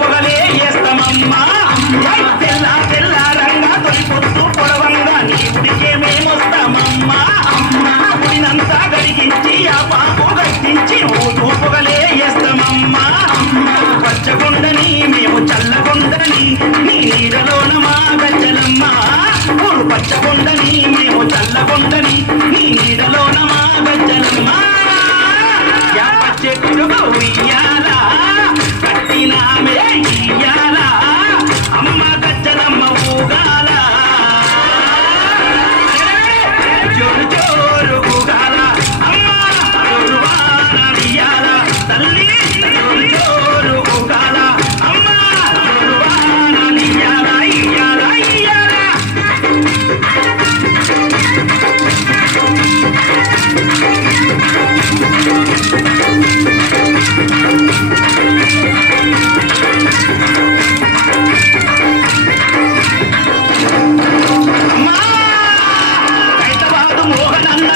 పొగలే వేస్తామమ్మా తెల్లారంగా తొలి పొద్దు పొడవంగా నీ గుడికే మేమొస్తామమ్మా గుడినంతా గడిగించి ఆ పాపు గట్టించి ఊరు పొగలే వేస్తామమ్మా పచ్చగుండని మేము చల్లగుండని నీ నీడలోన మా గజ్జలమ్మ ఊరు పచ్చగుండని మేము చల్లగుండని నీ నీడలోన మా గజ్జలమ్మ యాప చెట్టుగా ఉయ్యాలా కట్టినామే ఇయ్యాలా అమ్మ గజ్జలమ్మ ఊగాల జోరు జోరు ఊగాల అమ్మ జోరు వానలియాల తల్లి జోరు జోరు ఊగాల అమ్మ జోరు వానలియాల ఇయ్యాల ఇయ్యాల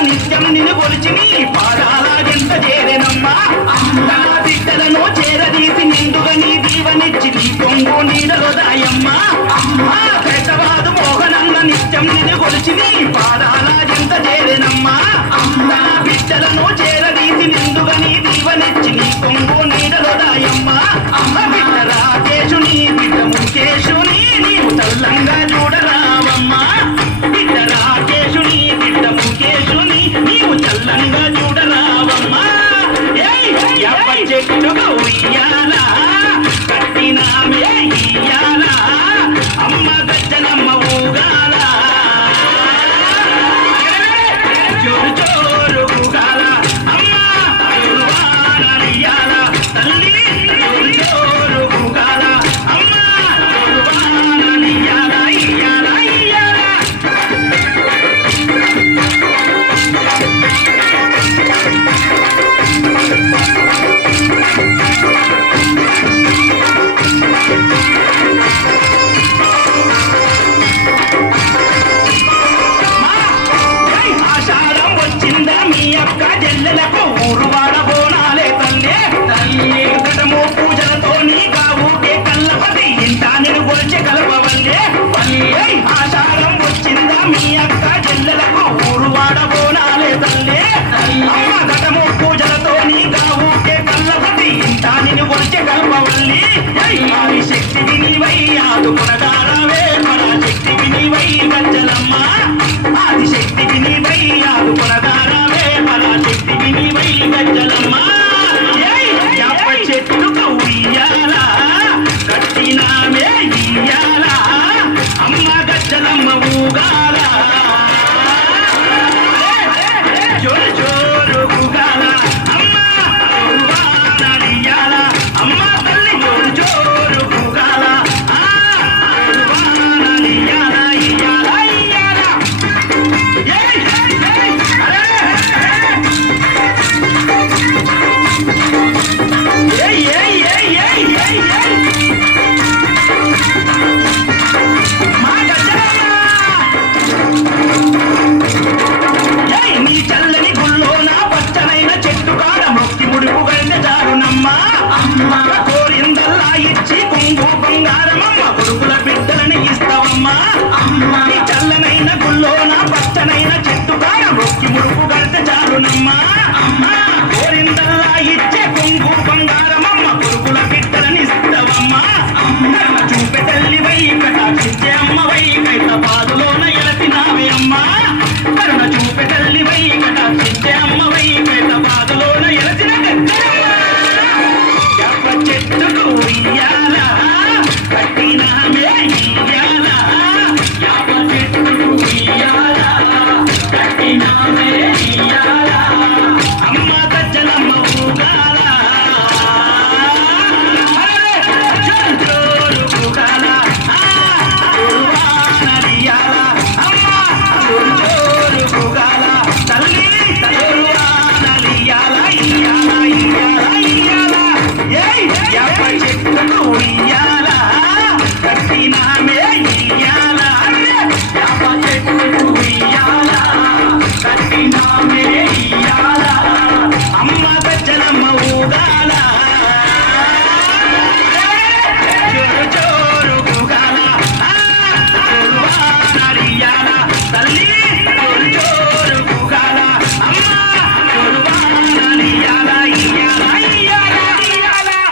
నిత్యం నిన్ను కొలిచి నీ పాదాలెంత చేరేనమ్మా నా బిడ్డలను చేరదీసి నిండుగా నీ దీవనిచ్చి నీ పొంగు నీడలో దాయమ్మా హైదరాబాదు మోహనన్న నిత్యం నిన్ను కొలిచి నీ పాదాలెంత చేరేనమ్మా నా బిడ్డలను చేరదీసి నిండుగా నీ దీవనిచ్చి నీ పొంగు నీడలో దాయమ్మా బిడ్డ రాకేశుని బిడ్డ ముఖేశుని నీవు తల్లంగా చూడరావమ్మా బిడ్డ రాకేశుని బిడ్డ ముఖేశుని నీవు చల్లంగా చూడరావమ్మా యాప చెట్టుగా ఉయ్యాల కట్టినామే ఇయ్యాల అమ్మ గజ్జలమ్మ ఊగాల జోరు జోరు ఊగాల అమ్మ జోరు వానలియాల హైదరాబాదులోన ఎలసిన గద్దరమ్మ యాప చెట్టుకు ఉయ్యాల కట్టినామే ఇయ్యాల యాప చెట్టుకు ఉయ్యాల కట్టినామే ఇయ్యాల అమ్మ గజ్జలమ్మ ఊగాల జోరు ఊగాల ఉరువానలియాల అమ్మ జోరు ఊగాల తల్లి ఉరువానలియాల ఇయ్యాల ఇయ్యాల ఇయ్యాల ఏయ్ యాప చెట్టుకు ఉయ్యాల కట్టినామే ఇయ్యాల యాప చెట్టుకు ఉయ్యాల కట్టినామే ఇయ్యాల అమ్మ గజ్జలమ్మ ఊగాల జోరు జోరు ఊగాల ఉరువానలియాల తల్లి